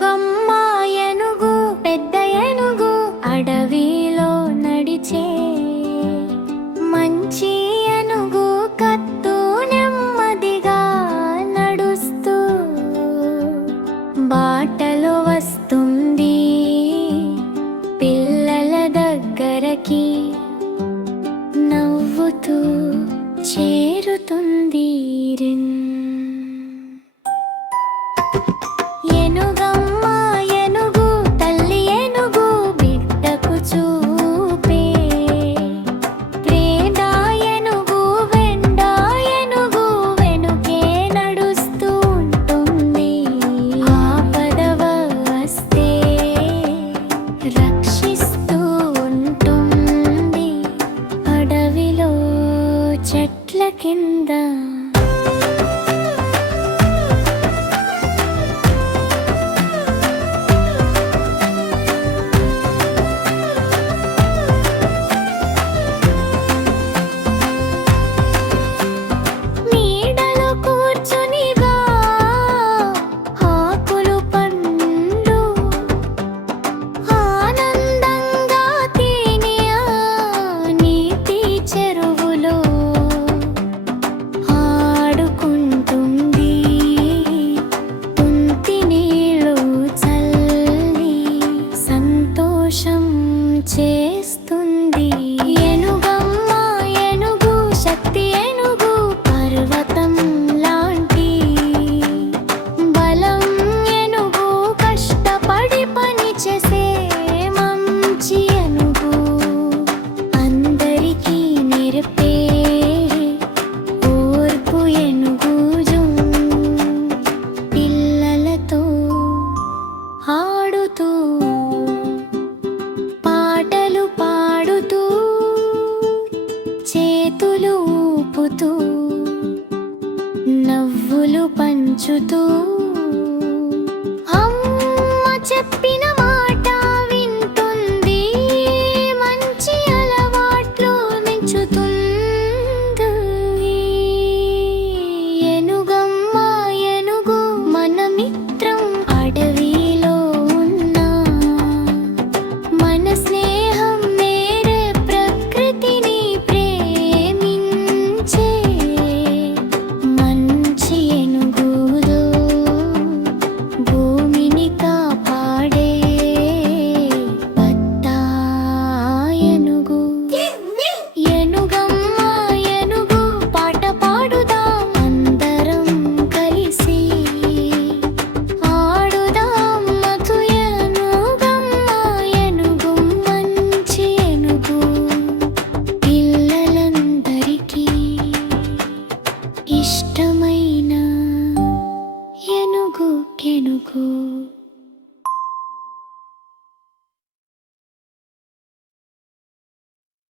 ఏనుగమ్మ ఏనుగు పెద్ద ఏనుగు అడవిలో నడిచే మంచి ఏనుగు కత్తు నెమ్మదిగా నడుస్తూ బాటలో వస్తుంది పిల్లల దగ్గరకి నవ్వుతూ చేరుతుంది ఏనుగమ్మ ఏనుగు తల్లి ఏనుగు బిడ్డకు చూపే ప్రేద ఏనుగు వెండ ఏనుగు వెనుకే నడుస్తూ ఉంటుంది ఆపద వస్తే రక్షిస్తూ ఉంటుంది అడవిలో చెట్ల కింద చేస్తుంది ఏనుగమ్మ ఏనుగు శక్తి ఏనుగు పర్వతం లాంటి బలం ఏనుగు కష్టపడి పని చేసే మంచి ఏనుగు అందరికీ నేర్పే ఓర్పు ఏనుగు పిల్లలతో ఆడుతూ పాటలు పాడుతూ చేతులు ఊపుతూ నవ్వులు పంచుతూ అమ్మ చెప్పిన మాట వింటుంది మంచి అలవాట్లు మెచ్చుతుంది ఏనుగమ్మ ఏనుగు మన మిత్రం అడవిలో మన స్నేహం మేరే ప్రకృతిని ప్రేమించే మంచి ఏనుగుదో భూమిని కాపాడే పెద్ద ఏనుగు ఏనుగమ్మ ఏనుగు పాట పాడుదాం అందరం కలిసి ఆడుదాం మధు ఏనుగమ్మ ఏనుగు మంచి ఏనుగు పిల్లలందరికీ ఇష్టమైన ఏనుగు కెనుగు